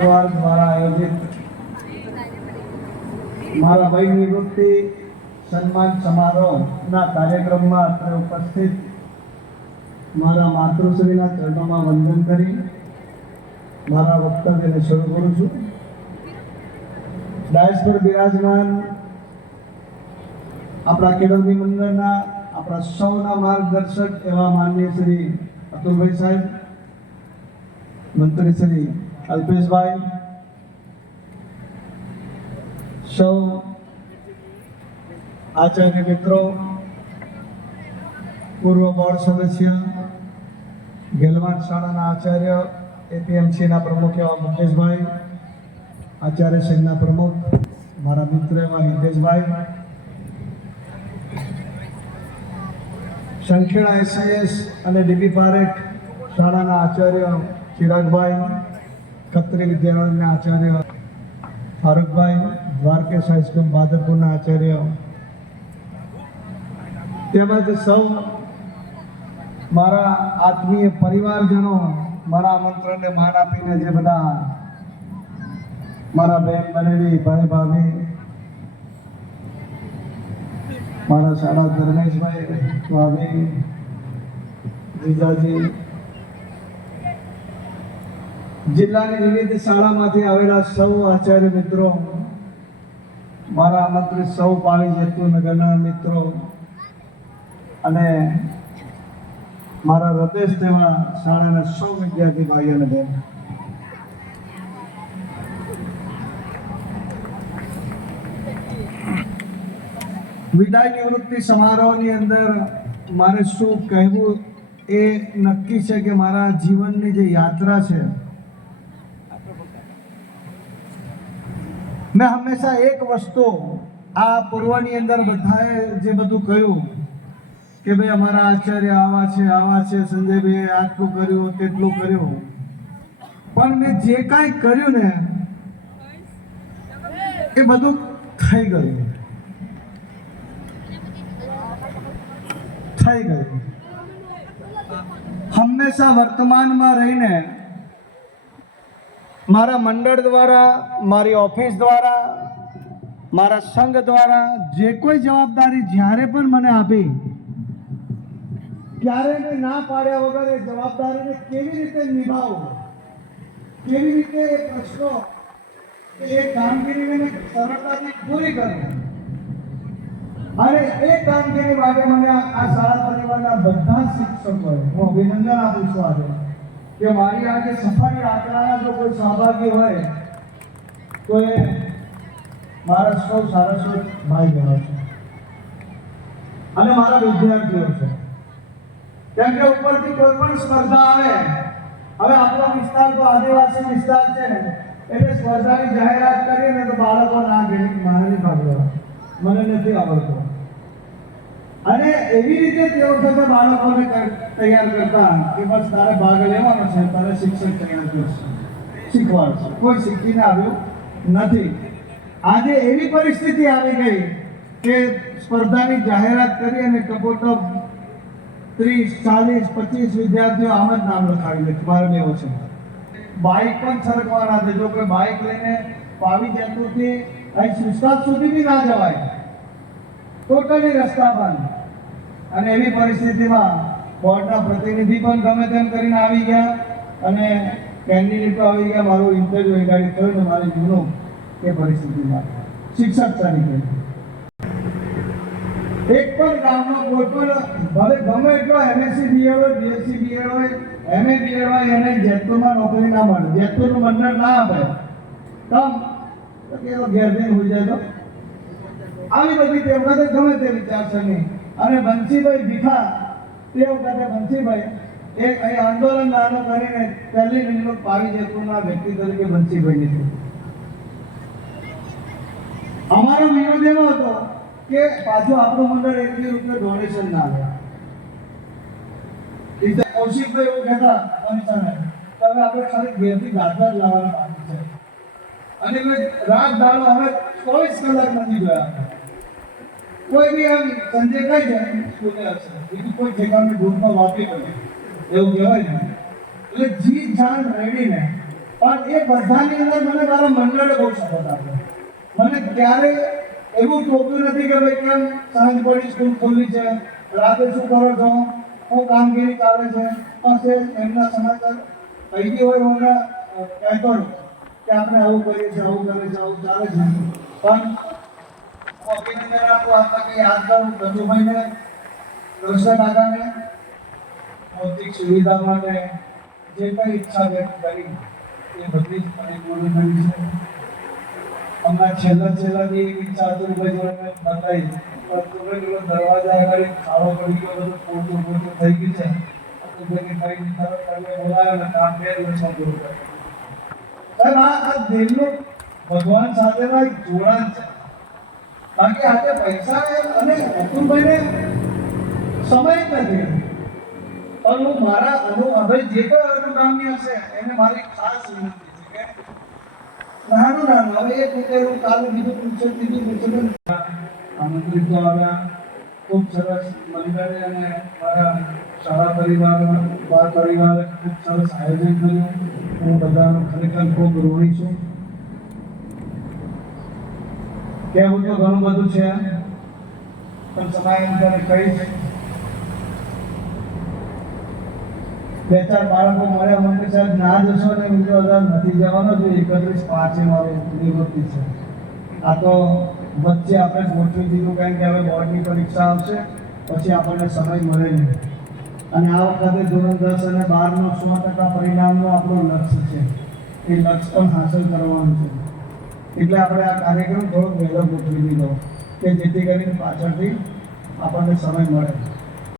દ્વારા આયોજિત મારા વય નિવૃત્તિ સન્માન સમારોહના કાર્યક્રમમાં અત્રે ઉપસ્થિત મારા માતૃશ્રીના ચરણોમાં વંદન કરી મારા વક્તવ્યને શરૂ કરું છું. ડાયસ પર બિરાજમાન આપણા કેળવણી મંડળના આપણા સૌના માર્ગદર્શક એવા માનનીય શ્રી અતુલભાઈ સાહેબ, મંત્રી શ્રી અલ્પેશભાઈ, સૌ આચાર્ય મિત્રો, પૂર્વ બોર્ડ સદસ્ય, ગેલવાન શાળાના આચાર્ય, એપીએમસીના પ્રમુખ એવા મુકેશભાઈ, આચાર્ય સંઘના પ્રમુખ મારા મિત્ર એવા હિતેશભાઈ, સંખેડા એસઆઈએસ અને ડીબી પારેખ શાળાના આચાર્ય ચિરાગભાઈ, ખત્રી વિદ્યાલયના આચાર્ય ફારૂકભાઈ, દ્વારકેશ હાઈસ્કૂલ બાદરપુરના આચાર્ય, તેમજ સૌ મારા આત્મીય પરિવારજનો, મારા આમંત્રણને માન આપીને જે બધા મારા બેન બનેલી ભાઈ ભાભી, મારા શાળા ધર્મેશભાઈ, ભાભી, જીજાજી, જિલ્લાની વિવિધ શાળામાંથી આવેલા સૌ આચાર્ય મિત્રો, મારા આમંત્રિત સૌ પાવી જેતપુર નગરના મિત્રો અને મારા હૃદય તેવા શાળાના સૌ વિદ્યાર્થી ભાઈઓ અને બહેનો, વિદાય નિવૃત્તિ સમારોહની અંદર મારે શું કહેવું એ નક્કી છે કે મારા જીવનની જે યાત્રા છે, મેં હંમેશા એક વસ્તુ આ પૂર્વની અંદર બધાએ જે બધું કહ્યું કે ભાઈ અમારા આચાર્ય આવા છે, સંજયભાઈએ આટલું કર્યું તેટલું કર્યું, પણ મેં જે કાંઈ કર્યું ને એ બધું થઈ ગયું. હંમેશા વર્તમાનમાં રહીને મારા મંડળ દ્વારા, મારી ઓફિસ દ્વારા, મારા સંઘ દ્વારા જે કોઈ જવાબદારી જ્યારે પણ મને આપી ત્યારે મેં ના પાડ્યા વગર એ જવાબદારીને કેવી રીતે નિભાવવું, કેવી રીતે એ પ્રશ્નો એ કામગીરીને સરળતાથી પૂરી કરવી, અને એ કામગીરી માટે મને આ શાળા પરિવારના બધા શિક્ષકોએ હું અભિનંદન આપું છું આજે કે મારી આજે સફળ યાત્રાના જો કોઈ સહભાગી હોય તો એ મારા સૌ સારસ્વત ભાઈ બહેનો છે અને મારા વિદ્યાર્થીઓ છે. કેમ કે ઉપરથી કોઈ પણ સ્પર્ધા આવે, હવે આપણો વિસ્તાર તો આદિવાસી વિસ્તાર છે એટલે સ્પર્ધાની જાહેરાત કરીએ ને તો બાળકો ના કે મારે નહીં ભાગ લેવા, મને નથી આવડતું, અને એવી રીતે તે વખતે બાળકોને તૈયાર કરતા કે બસ તારે ભાગ લેવાનો છે, તારે શિક્ષક તૈયાર કરશે, શીખવાડશે. કોઈ શીખીને આવ્યું નથી. આજે એવી પરિસ્થિતિ આવી ગઈ કે સ્પર્ધાની જાહેરાત કરી અને ટપોટપ 30, 40, 25 વિદ્યાર્થીઓ આમ જ નામ લખાવી દે મારે લેવો છે. બાઇક પણ સરકવાના છે. જો કોઈ બાઇક લઈને પાવી જેતપુરથી અહીં સુસ્તાદ સુધી બી ના જવાય, ટોટલી રસ્તા બંધ. અને એવી પરિસ્થિતિમાં બોર્ડના પ્રતિનિધિ પણ ગમે તેમ કરીને આવી ગયા અને કેન્ડિડેટો આવી ગયા. મારું ઇન્ટરવ્યુ એગાડી થયું ને મારી જૂનું એ પરિસ્થિતિમાં શિક્ષક તરીકે એક પણ ગામનો કોઈ પણ ભલે ગમે એટલો એમએસસી બીએડ હોય, બીએસસી બીએડ હોય, એમએ બીએડ હોય, એને જેતપુરમાં નોકરી ના મળે, જેતપુરનું મંડળ ના આપે, કમ તો કે ઘેરથી હોઈ જાય. તો આવી બધી તે વખતે ગમે તે વિચારસરણી. અને બંસીભાઈ ભીખા તે વખતે બંસીભાઈ એક અહીં આંદોલન નાનું કરીને પહેલી નિમણૂક પાવી જેતપુરના વ્યક્તિ તરીકે બંસીભાઈની હતી. અમારો વિરોધ એવો હતો કે પાછું આપણું મંડળ ₹1 ડોનેશન ના લે. કૌશિકભાઈ એવું કહેતા પંચાને હવે આપણે ખાલી ઘેરથી ગાંઠા જ લાવવાના બાકી છે, અને રાત દાડો હવે 24 કલાક નથી ગયા. કોઈ બી આમ સંજય કઈ જાય સ્કૂલે હશે, બીજું કોઈ ઠેકાણની ભૂલમાં વાપરી પડે એવું કહેવાય ને. એટલે જી જાન રેડીને પણ એ બધાની અંદર મને મારા મંડળે બહુ સપોર્ટ આપ્યો. મને ક્યારે એવું ટોક્યું નથી કે ભાઈ કેમ સાંજ પડી સ્કૂલ ખોલી છે, રાતે શું કરો છો, શું કામગીરી ચાલે છે. બસ એમના સમાચાર કહી ગયો હોય મને કહેતો કે આપણે આવું કરીએ છીએ, આવું કરે છે, આવું ચાલે છે. પણ અભિનંદન આપું આપતા કે યાદ કરું ગજુભાઈને, રોશન કાકાને ભૌતિક સુવિધા માટે જે કંઈ ઈચ્છા વ્યક્ત કરી એ બધી જ પરિપૂર્ણ કરી છે. હમણાં છેલ્લા દી એક ઈચ્છા હતું ભાઈ જોડે બતાવી, પણ તમે પેલો દરવાજા આગળ ખાડો પડી ગયો, બધું પોતું થઈ ગયું છે. તો કે કઈ નહીં કરો, તમે બોલાવ્યો ને કામ 2 વર્ષમાં પૂરું કર્યું. સાહેબ આ દિલનું ભગવાન સાથેના એક જોડાણ છે. બાકી આજે પૈસા અને અતુલભાઈને સમય જ નથી. પણ હું મારા હવે જે કોઈ અનુગામી હશે એને મારી ખાસ વિનંતી છે કે નાનું હવે એક રીતે હું કાલે પૂછ્યું આમંત્રિત તો આવ્યા. ખૂબ સરસ મંડળે અને મારા શાળા પરિવારે ખૂબ સરસ આયોજન કર્યું. હું બધાનો ખરેખર ખૂબ ઋણી છું. કહેવું તો ઘણું બધું છે, પણ સમયાંતરે કહીશ. 2-4 બાળકો મળ્યા મને સાહેબ ના જશો ને મિત્રો નથી જવાનો, જો 31/5 મારો નિવૃત્તિ છે. આ તો વચ્ચે આપણે ગોઠવી દીધું કારણ કે હવે બોર્ડની પરીક્ષા આવશે, પછી આપણને સમય મળે નહીં. અને આ વખતે ધોરણ 10 અને 12નો 100% પરિણામનું આપણું લક્ષ્ય છે. એ લક્ષ્ય પણ હાંસલ કરવાનું છે. એટલે આપણે આ કાર્યક્રમ થોડો વહેલો ગોઠવી દીધો કે જેથી કરીને પાછળથી આપણને સમય મળે.